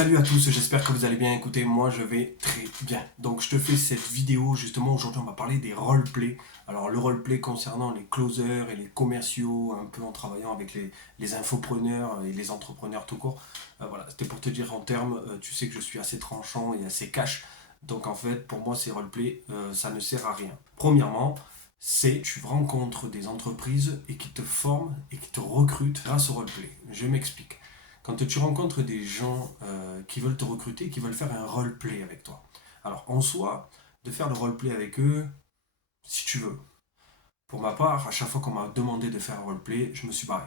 Salut à tous, j'espère que vous allez bien. Écoutez, moi je vais très bien. Donc je te fais cette vidéo justement, aujourd'hui on va parler des roleplays. Alors le roleplay concernant les closers et les commerciaux, un peu en travaillant avec les infopreneurs et les entrepreneurs tout court. Voilà, c'était pour te dire en termes, tu sais que je suis assez tranchant et assez cash. Donc en fait, pour moi ces roleplays, ça ne sert à rien. Premièrement, c'est tu rencontres des entreprises et qui te forment et qui te recrutent grâce au roleplay. Je m'explique. Quand tu rencontres des gens qui veulent te recruter, qui veulent faire un roleplay avec toi. Alors en soi, de faire le roleplay avec eux, si tu veux. Pour ma part, à chaque fois qu'on m'a demandé de faire un roleplay, je me suis barré.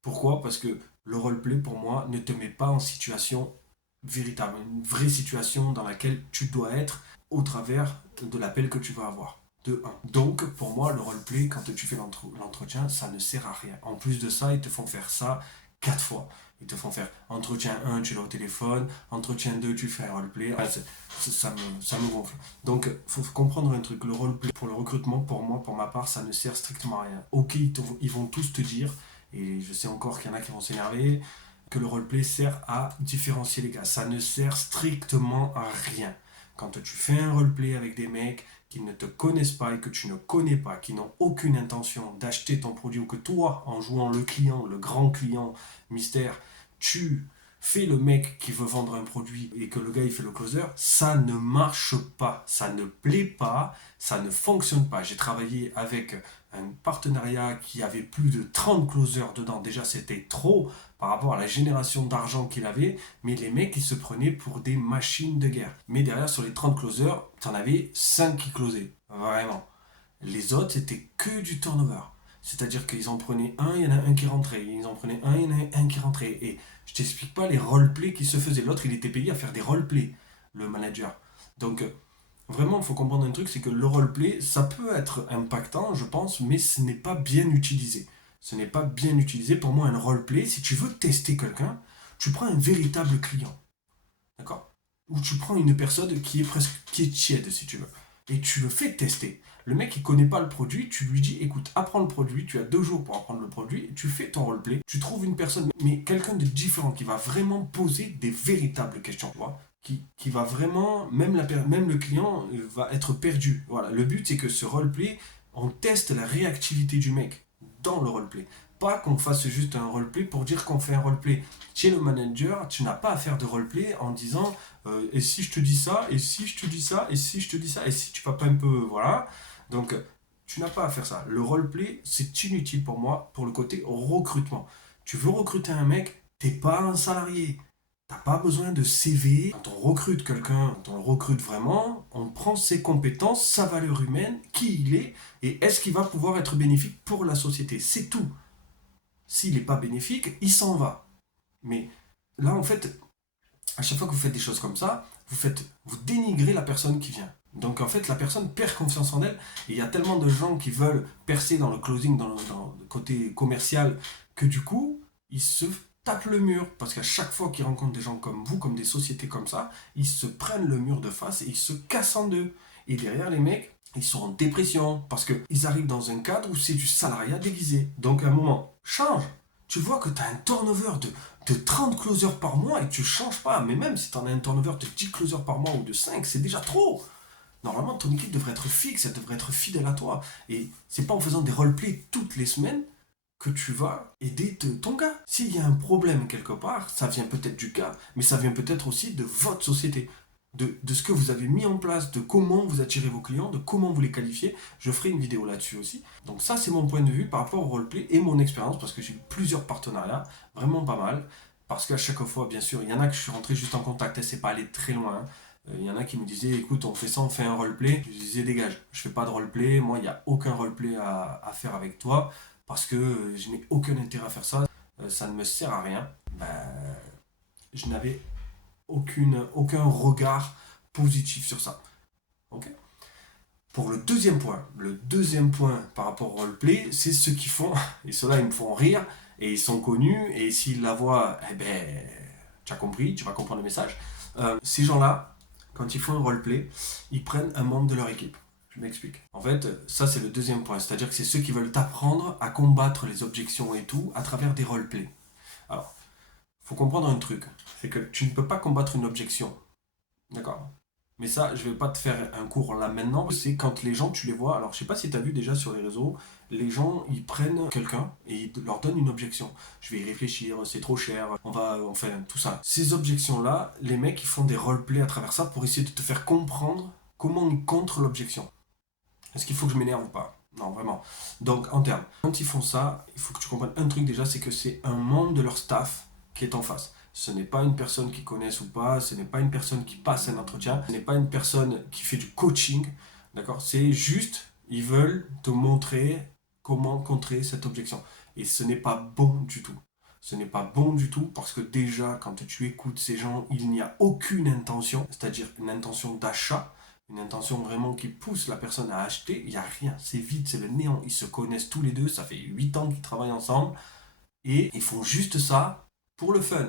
Pourquoi? Parce que le roleplay, pour moi, ne te met pas en situation véritable, une vraie situation dans laquelle tu dois être au travers de l'appel que tu vas avoir. De un. Donc, pour moi, le roleplay, quand tu fais l'entretien, ça ne sert à rien. En plus de ça, ils te font faire ça 4 fois. Ils te font faire entretien 1, tu l'as au téléphone, entretien 2, tu fais un roleplay. Ça me gonfle. Donc, il faut comprendre un truc. Le roleplay pour le recrutement, pour moi, pour ma part, ça ne sert strictement à rien. Ok, ils vont tous te dire, et je sais encore qu'il y en a qui vont s'énerver, que le roleplay sert à différencier les gars. Ça ne sert strictement à rien. Quand tu fais un roleplay avec des mecs qui ne te connaissent pas et que tu ne connais pas, qui n'ont aucune intention d'acheter ton produit ou que toi, en jouant le client, le grand client mystère, tu fais le mec qui veut vendre un produit et que le gars il fait le closer, ça ne marche pas, ça ne plaît pas, ça ne fonctionne pas. J'ai travaillé avec un partenariat qui avait plus de 30 closers dedans. Déjà, c'était trop par rapport à la génération d'argent qu'il avait, mais les mecs, ils se prenaient pour des machines de guerre. Mais derrière, sur les 30 closers, t'en avais 5 qui closaient. Vraiment. Les autres, c'était que du turnover. C'est-à-dire qu'ils en prenaient un, il y en a un qui rentrait. Ils en prenaient un, il y en a un qui rentrait. Et je t'explique pas les roleplays qui se faisaient. L'autre, il était payé à faire des roleplays, le manager. Donc, vraiment, il faut comprendre un truc, c'est que le roleplay, ça peut être impactant, je pense, mais ce n'est pas bien utilisé. Ce n'est pas bien utilisé. Pour moi, un roleplay, si tu veux tester quelqu'un, tu prends un véritable client. D'accord? Ou tu prends une personne qui est presque qui est tiède, si tu veux. Et tu le fais tester. Le mec, il connaît pas le produit, tu lui dis, écoute, apprends le produit, tu as 2 jours pour apprendre le produit, tu fais ton roleplay, tu trouves une personne, mais quelqu'un de différent, qui va vraiment poser des véritables questions, tu vois, qui va vraiment, même le client va être perdu. Voilà, le but c'est que ce roleplay, on teste la réactivité du mec dans le roleplay. Pas qu'on fasse juste un roleplay pour dire qu'on fait un roleplay. Chez le manager, tu n'as pas à faire de roleplay en disant et si je te dis ça, et si je te dis ça, et si je te dis ça, et si tu vas pas un peu. Voilà. Donc, tu n'as pas à faire ça. Le roleplay, c'est inutile pour moi pour le côté recrutement. Tu veux recruter un mec, t'es pas un salarié. T'as pas besoin de CV. Quand on recrute quelqu'un, quand on le recrute vraiment, on prend ses compétences, sa valeur humaine, qui il est, et est-ce qu'il va pouvoir être bénéfique pour la société. C'est tout. S'il n'est pas bénéfique, il s'en va. Mais là, en fait, à chaque fois que vous faites des choses comme ça, vous dénigrez la personne qui vient. Donc en fait, la personne perd confiance en elle. Et il y a tellement de gens qui veulent percer dans le closing, dans le côté commercial, que du coup, ils se tapent le mur. Parce qu'à chaque fois qu'ils rencontrent des gens comme vous, comme des sociétés comme ça, ils se prennent le mur de face et ils se cassent en deux. Et derrière, les mecs, ils sont en dépression. Parce qu'ils arrivent dans un cadre où c'est du salariat déguisé. Donc à un moment, change. Tu vois que tu as un turnover de 30 closers par mois et tu changes pas. Mais même si tu en as un turnover de 10 closers par mois ou de 5, c'est déjà trop. Normalement, ton équipe devrait être fixe, elle devrait être fidèle à toi. Et c'est pas en faisant des roleplays toutes les semaines que tu vas aider ton gars. S'il y a un problème quelque part, ça vient peut-être du gars, mais ça vient peut-être aussi de votre société. De ce que vous avez mis en place, de comment vous attirez vos clients, de comment vous les qualifiez. Je ferai une vidéo là-dessus aussi. Donc ça, c'est mon point de vue par rapport au roleplay et mon expérience, parce que j'ai eu plusieurs partenariats, vraiment pas mal. Parce qu'à chaque fois, bien sûr, il y en a que je suis rentré juste en contact et c'est pas allé très loin. Il y en a qui me disaient, écoute, on fait ça, on fait un roleplay. Je disais, dégage, je fais pas de roleplay. Moi, il n'y a aucun roleplay à faire avec toi parce que je n'ai aucun intérêt à faire ça. Ça ne me sert à rien. Ben, je n'avais aucun regard positif sur ça. Ok. Pour le deuxième point par rapport au roleplay, c'est ceux qui font, et ceux-là ils me font rire, et ils sont connus, et s'ils la voient, eh ben, tu as compris, tu vas comprendre le message. Ces gens-là, quand ils font un roleplay, ils prennent un membre de leur équipe. Je m'explique. En fait, ça c'est le deuxième point, c'est-à-dire que c'est ceux qui veulent t'apprendre à combattre les objections et tout à travers des roleplays. Alors, faut comprendre un truc, c'est que tu ne peux pas combattre une objection, d'accord? Mais ça, je vais pas te faire un cours là maintenant. C'est quand les gens, tu les vois. Alors, je sais pas si tu as vu déjà sur les réseaux, les gens, ils prennent quelqu'un et ils leur donnent une objection. Je vais y réfléchir, c'est trop cher, on va, enfin, tout ça. Ces objections-là, les mecs, ils font des roleplays à travers ça pour essayer de te faire comprendre comment ils contrent l'objection. Est-ce qu'il faut que je m'énerve ou pas? Non, vraiment. Donc, en termes, quand ils font ça, il faut que tu comprennes un truc déjà, c'est que c'est un membre de leur staff qui est en face. Ce n'est pas une personne qu'ils connaissent ou pas, ce n'est pas une personne qui passe un entretien, ce n'est pas une personne qui fait du coaching, d'accord? C'est juste, ils veulent te montrer comment contrer cette objection. Et ce n'est pas bon du tout. Ce n'est pas bon du tout parce que déjà, quand tu écoutes ces gens, il n'y a aucune intention, c'est-à-dire une intention d'achat, une intention vraiment qui pousse la personne à acheter, il n'y a rien, c'est vide, c'est le néant. Ils se connaissent tous les deux, ça fait 8 ans qu'ils travaillent ensemble et ils font juste ça pour le fun.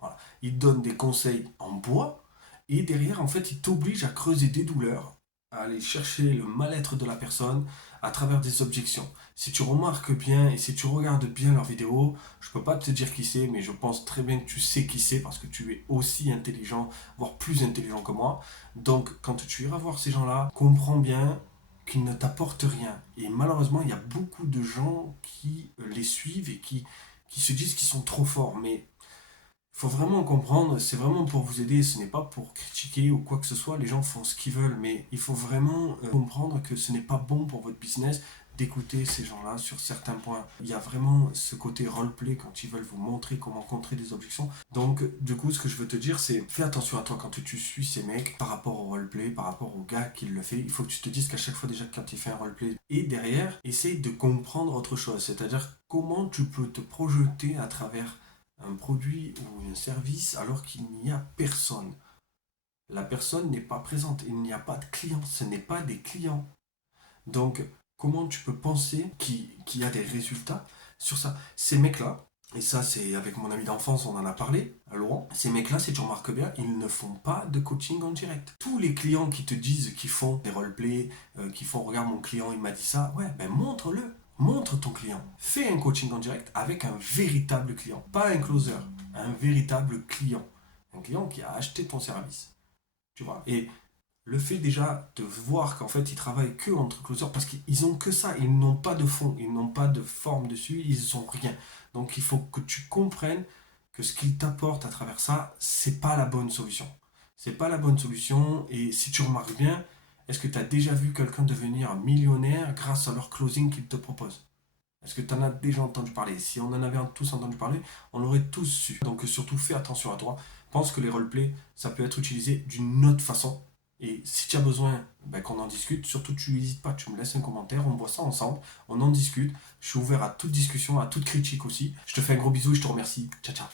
Voilà. Ils te donnent des conseils en bois et derrière, en fait, ils t'obligent à creuser des douleurs, à aller chercher le mal-être de la personne à travers des objections. Si tu remarques bien et si tu regardes bien leurs vidéos, je ne peux pas te dire qui c'est, mais je pense très bien que tu sais qui c'est parce que tu es aussi intelligent, voire plus intelligent que moi. Donc, quand tu iras voir ces gens-là, comprends bien qu'ils ne t'apportent rien. Et malheureusement, il y a beaucoup de gens qui les suivent et qui se disent qu'ils sont trop forts. Mais il faut vraiment comprendre, c'est vraiment pour vous aider, ce n'est pas pour critiquer ou quoi que ce soit, les gens font ce qu'ils veulent, mais il faut vraiment comprendre que ce n'est pas bon pour votre business d'écouter ces gens-là sur certains points. Il y a vraiment ce côté roleplay quand ils veulent vous montrer comment contrer des objections. Donc, du coup, ce que je veux te dire, c'est fais attention à toi quand tu suis ces mecs par rapport au roleplay, par rapport au gars qui le fait. Il faut que tu te dises qu'à chaque fois, déjà, quand il fait un roleplay, et derrière, essaye de comprendre autre chose, c'est-à-dire comment tu peux te projeter à travers un produit ou un service alors qu'il n'y a personne. La personne n'est pas présente, il n'y a pas de clients, ce n'est pas des clients. Donc, comment tu peux penser qu'il y a des résultats sur ça? Ces mecs-là, et ça c'est avec mon ami d'enfance, on en a parlé à Laurent, ces mecs-là, si tu remarques bien, ils ne font pas de coaching en direct. Tous les clients qui te disent qu'ils font des roleplays, qui font regarde mon client, il m'a dit ça, ouais, ben montre-le. Montre ton client. Fais un coaching en direct avec un véritable client. Pas un closer, un véritable client. Un client qui a acheté ton service. Tu vois. Et le fait déjà de voir qu'en fait ils travaillent que entre closers parce qu'ils ont que ça, ils n'ont pas de fond, ils n'ont pas de forme dessus, ils ont rien. Donc il faut que tu comprennes que ce qu'ils t'apportent à travers ça, c'est pas la bonne solution. C'est pas la bonne solution et si tu remarques bien, est-ce que tu as déjà vu quelqu'un devenir millionnaire grâce à leur closing qu'ils te proposent? Est-ce que tu en as déjà entendu parler? Si on en avait tous entendu parler, on l'aurait tous su. Donc surtout fais attention à toi. Pense que les roleplays, ça peut être utilisé d'une autre façon. Et si tu as besoin qu'on en discute, surtout tu n'hésites pas, tu me laisses un commentaire, on voit ça ensemble, on en discute. Je suis ouvert à toute discussion, à toute critique aussi. Je te fais un gros bisou et je te remercie. Ciao ciao.